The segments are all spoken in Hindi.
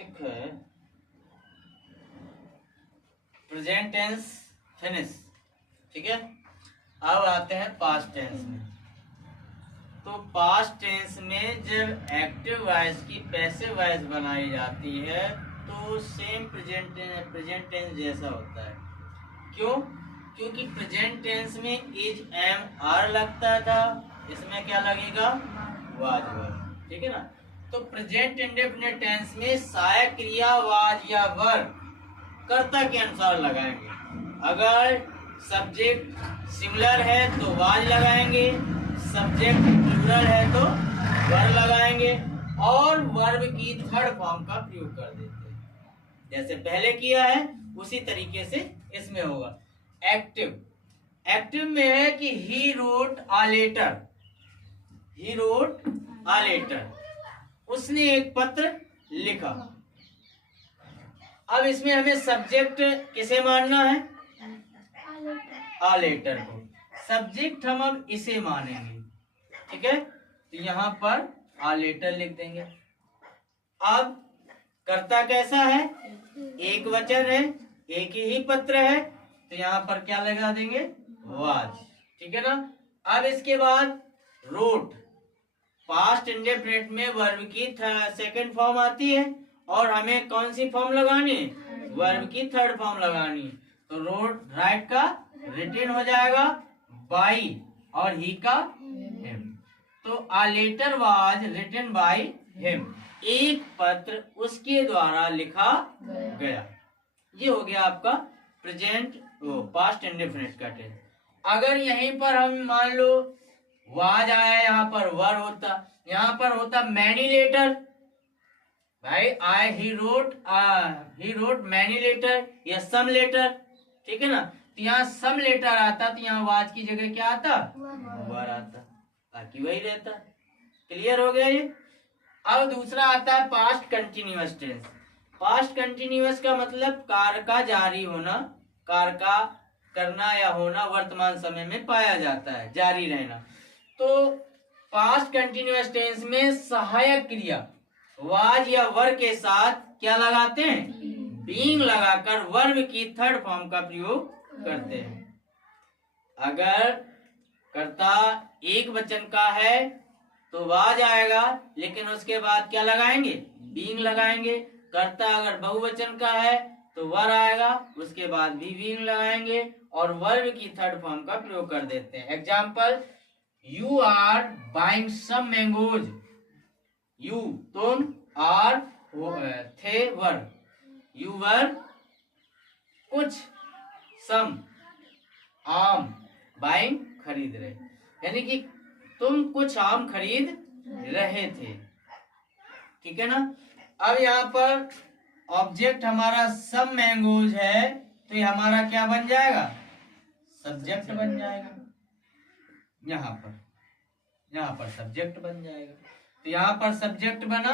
ठीक है, प्रेजेंट टेंस फिनिश। ठीक है, अब आते हैं पास्ट टेंस में। तो पास्ट टेंस में जब एक्टिव वॉइस की पैसिव वॉइस बनाई जाती है तो सेम प्रेजेंट टेंस जैसा होता है। क्यों? क्योंकि प्रेजेंट टेंस में इज एम आर लगता था, इसमें क्या लगेगा? Was verb. ठीक है ना। तो प्रेजेंट इंडेफिनिट टेंस में सहायक क्रिया वाज या वर्ब कर्ता के अनुसार लगाएंगे। अगर सब्जेक्ट सिमिलर है तो वाज लगाएंगे, सब्जेक्ट प्लूरल है तो वर्ब लगाएंगे, और वर्ब की थर्ड फॉर्म का प्रयोग कर देते हैं। जैसे पहले किया है उसी तरीके से इसमें होगा। एक्टिव में है कि he wrote a letter, he wrote a letter, उसने एक पत्र लिखा। अब इसमें हमें सब्जेक्ट किसे मानना है? अ लेटर को। सब्जेक्ट हम अब इसे मानेंगे। ठीक है, तो यहां पर अ लेटर लिख देंगे। अब कर्ता कैसा है? एक वचन है, एक ही पत्र है, तो यहां पर क्या लगा देंगे? वाज। ठीक है ना। अब इसके बाद रोट, पास्ट इंडेफिनिट में वर्ब की सेकंड फॉर्म आती है, और हमें कौन सी फॉर्म लगानी है? वर्ब की थर्ड फॉर्म लगानी है। तो रोट राइट का रिटन हो जाएगा बाई, और ही का हिम। तो a letter was written by him, एक पत्र उसके द्वारा लिखा गया। ये हो गया आपका प्रेजेंट पास्ट इंडेफिनिट का टेंस। अगर यहीं पर हम मान लो वाज आया, यहाँ पर वर होता, यहाँ पर होता मैनी लेटर। भाई ही रोट मैनी लेटर या सम लेटर। ठीक है ना। तो यहाँ सम लेटर आता तो यहाँ वाज की जगह क्या आता? वर आता, बाकी वही रहता। क्लियर हो गया ये। अब दूसरा आता है past continuous tense. Past continuous का मतलब कार्य का जारी होना, कार्य का करना या होना वर्तमान समय में पाया जाता है, जारी रहना। तो पास्ट कंटिन्यूअस टेंस में सहायक क्रिया वाज या वर्ब के साथ क्या लगाते हैं? बीइंग लगाकर वर्ब की थर्ड फॉर्म का प्रयोग करते हैं। अगर कर्ता एक वचन का है तो वाज आएगा, लेकिन उसके बाद क्या लगाएंगे? बीइंग लगाएंगे। कर्ता अगर बहुवचन का है तो वर आएगा, उसके बाद भी बीइंग लगाएंगे, और वर्ब की थर्ड फॉर्म का प्रयोग कर देते हैं। Example, you are buying some mangoes. You तुम, आर थे वर, यू वर कुछ, सम आम, बाइंग खरीद रहे, यानी कि तुम कुछ आम खरीद रहे थे। ठीक है ना। अब यहाँ पर ऑब्जेक्ट हमारा सम मैंगोज है, तो ये हमारा क्या बन जाएगा? सब्जेक्ट बन जाएगा। यहाँ पर सब्जेक्ट बन जाएगा। तो यहाँ पर सब्जेक्ट बना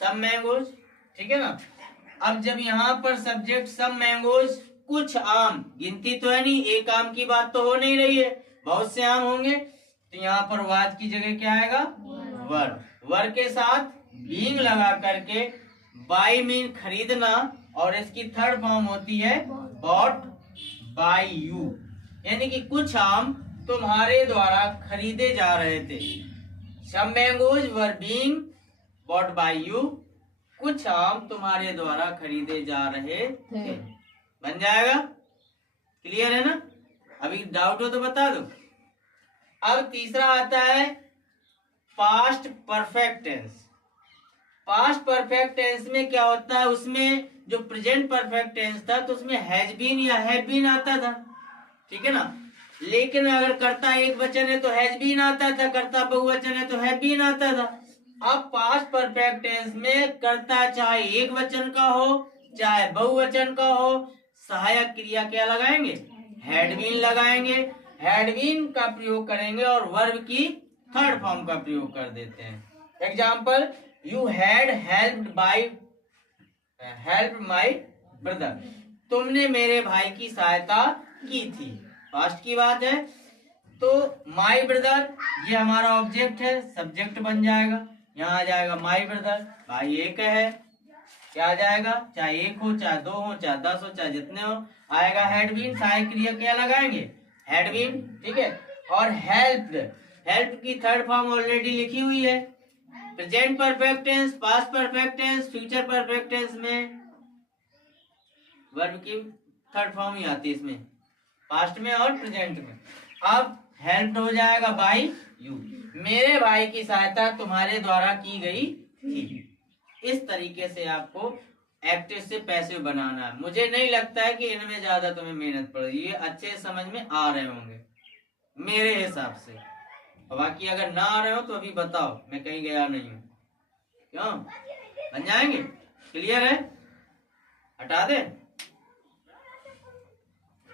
सम मैंगोज। ठीक है ना। अब जब यहाँ पर सब्जेक्ट सम मैंगोज, कुछ आम, गिनती तो है नहीं, एक आम की बात तो हो नहीं रही है, बहुत से आम होंगे, तो यहाँ पर वाज की जगह क्या आएगा? वर। वर के साथ बीइंग लगा करके बाई मीन खरीदना, और इसकी थर्ड फॉर्म होती है बॉट बाय यू, यानी कि कुछ आम तुम्हारे द्वारा खरीदे जा रहे थे। Some mangoes were being bought by you, कुछ आम तुम्हारे द्वारा खरीदे जा रहे थे। बन जाएगा। क्लियर है ना। अभी डाउट हो तो बता दो। अब तीसरा आता है past perfect tense. Past perfect tense में क्या होता है? उसमें जो प्रेजेंट परफेक्ट टेंस था तो उसमें हैज बीन या हैव बीन आता था। ठीक है ना। लेकिन अगर कर्ता एक वचन है तो हैज बीन आता था, कर्ता बहुवचन है तो हैव बीन आता था। अब पास्ट परफेक्ट टेंस में कर्ता चाहे एक वचन का हो चाहे बहुवचन का हो, सहायक क्रिया क्या लगाएंगे? हैड बीन लगाएंगे। हैड बीन का प्रयोग करेंगे और वर्ब की थर्ड फॉर्म का प्रयोग कर देते हैं। Example, you had helped my brother, तुमने मेरे भाई की सहायता की थी। पास्ट की बात है। तो माई ब्रदर ये हमारा ऑब्जेक्ट है, सब्जेक्ट बन जाएगा। यहाँ आ जाएगा माई ब्रदर, भाई एक है। क्या आ जाएगा, चाहे 1 हो, चाहे 2 हो, चाहे 10 हो, चाहे जितने हो, आएगा हैड बीन। सहायक क्रिया क्या लगाएंगे, हैड बीन, ठीक है। और हेल्प्ड, हेल्प की थर्ड फॉर्म ऑलरेडी लिखी हुई है। Present perfect tense, past perfect tense, future perfect tense में वर्ब की थर्ड फॉर्म ही आती है इसमें, पास्ट में और प्रेजेंट में। अब हेल्प हो जाएगा बाय यू, मेरे भाई की सहायता तुम्हारे द्वारा की गई थी। इस तरीके से आपको एक्टिव से पैसिव बनाना है। मुझे नहीं लगता है कि इनमें ज्यादा तुम्हें मेहनत पड़ेगी, ये अच्छे समझ में आ रहे होंगे मेरे हिसाब से। बाकी अगर ना आ रहे हो तो अभी बताओ, मैं कहीं गया नहीं हूं। क्यों, बन जाएंगे? क्लियर है? हटा दे।